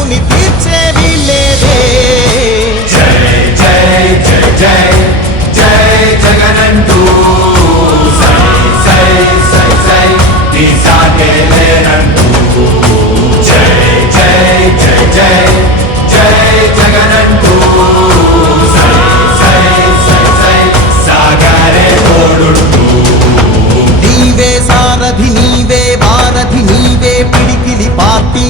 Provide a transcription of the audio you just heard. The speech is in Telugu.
రుణముని తీర్చేది లేదే నీవే సారథి నీవే వారధి నీవే పిడికిలి పార్టీకే